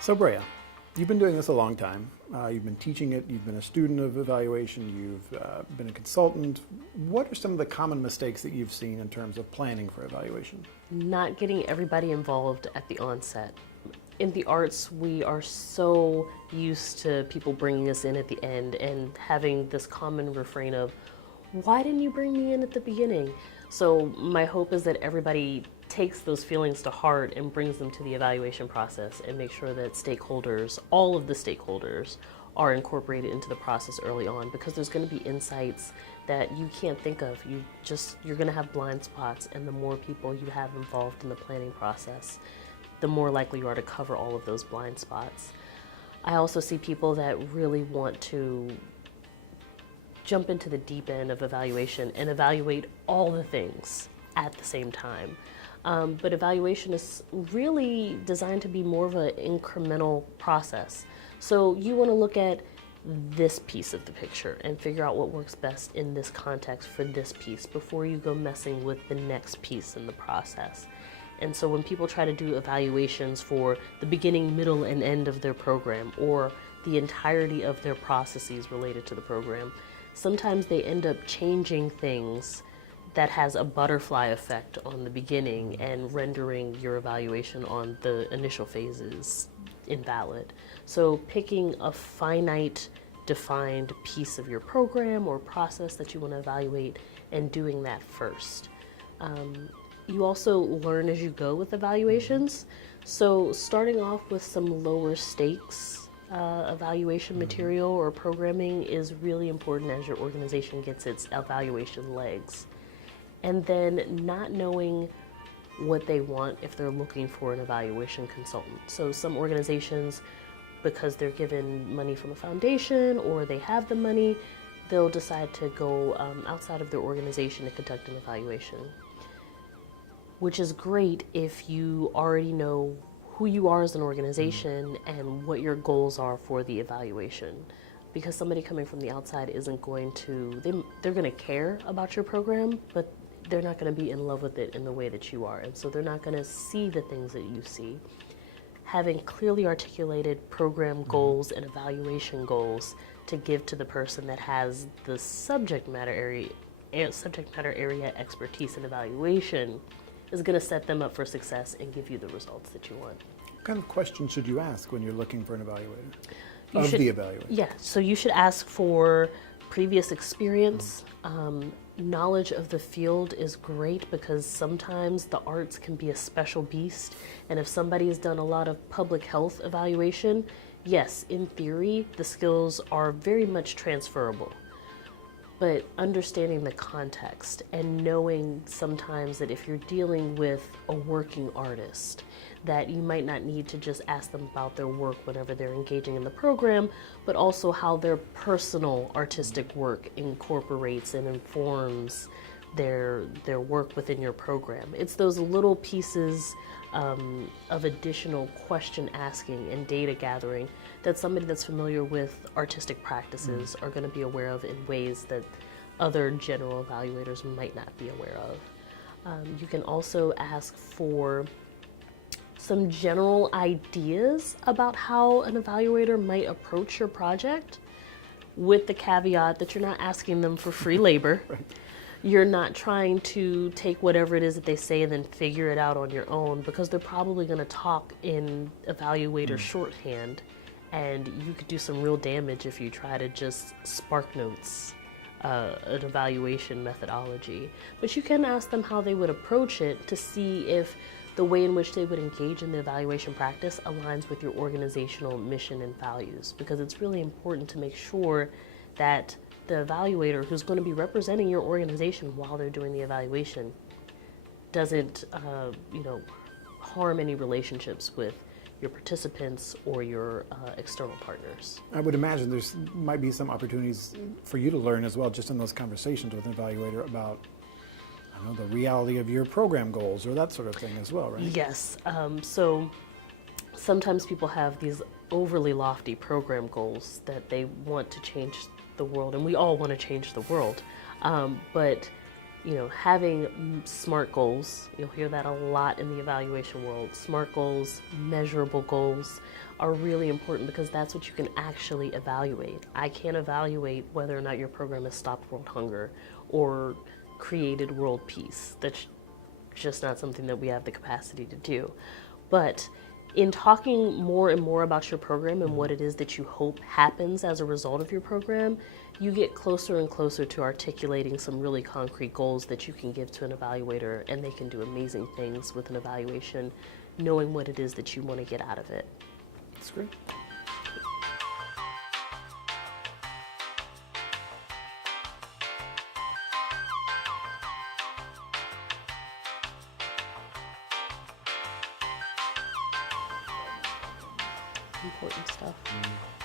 So Brea, you've been doing this a long time. You've been teaching it, you've been a student of evaluation, you've been a consultant. What are some of the common mistakes that you've seen in terms of planning for evaluation? Not getting everybody involved at the onset. In the arts, we are so used to people bringing us in at the end and having this common refrain of, why didn't you bring me in at the beginning? So my hope is that everybody takes those feelings to heart and brings them to the evaluation process and make sure that stakeholders, all of the stakeholders, are incorporated into the process early on, because there's going to be insights that you can't think of. You're going to have blind spots, and the more people you have involved in the planning process, the more likely you are to cover all of those blind spots. I also see people that really want to jump into the deep end of evaluation and evaluate all the things at the same time. But evaluation is really designed to be more of an incremental process. So you want to look at this piece of the picture and figure out what works best in this context for this piece before you go messing with the next piece in the process. And so when people try to do evaluations for the beginning, middle, and end of their program, or the entirety of their processes related to the program, sometimes they end up changing things that has a butterfly effect on the beginning and rendering your evaluation on the initial phases invalid. So picking a finite, defined piece of your program or process that you want to evaluate and doing that first. You also learn as you go with evaluations. So starting off with some lower stakes evaluation material or programming is really important as your organization gets its evaluation legs. And then not knowing what they want if they're looking for an evaluation consultant. So some organizations, because they're given money from a foundation or they have the money, they'll decide to go outside of their organization to conduct an evaluation, which is great if you already know who you are as an organization and what your goals are for the evaluation. Because somebody coming from the outside isn't going to, they're going to care about your program, but they're not going to be in love with it in the way that you are. And so they're not going to see the things that you see. Having clearly articulated program goals and evaluation goals to give to the person that has the subject matter area expertise in evaluation is going to set them up for success and give you the results that you want. What kind of questions should you ask when you're looking for an evaluator? The evaluator? Yeah, so you should ask for previous experience. Knowledge of the field is great because sometimes the arts can be a special beast. And if somebody has done a lot of public health evaluation, yes, in theory, the skills are very much transferable. But understanding the context and knowing sometimes that if you're dealing with a working artist, that you might not need to just ask them about their work whenever they're engaging in the program, but also how their personal artistic work incorporates and informs their work within your program. It's those little pieces of additional question asking and data gathering that somebody that's familiar with artistic practices are going to be aware of in ways that other general evaluators might not be aware of. You can also ask for some general ideas about how an evaluator might approach your project, with the caveat that you're not asking them for free labor. Right. You're not trying to take whatever it is that they say and then figure it out on your own, because they're probably going to talk in evaluator shorthand, and you could do some real damage if you try to just spark notes an evaluation methodology. But you can ask them how they would approach it to see if the way in which they would engage in the evaluation practice aligns with your organizational mission and values, because it's really important to make sure that the evaluator who's going to be representing your organization while they're doing the evaluation doesn't harm any relationships with your participants or your external partners. I would imagine there might be some opportunities for you to learn as well, just in those conversations with an evaluator, about the reality of your program goals or that sort of thing as well, right? Yes. So sometimes people have these overly lofty program goals that they want to change the world, and we all want to change the world. But having SMART goals, you'll hear that a lot in the evaluation world. SMART goals, measurable goals are really important because that's what you can actually evaluate. I can't evaluate whether or not your program has stopped world hunger or created world peace. That's just not something that we have the capacity to do. But in talking more and more about your program and what it is that you hope happens as a result of your program, you get closer and closer to articulating some really concrete goals that you can give to an evaluator, and they can do amazing things with an evaluation, knowing what it is that you want to get out of it. That's great. Important stuff.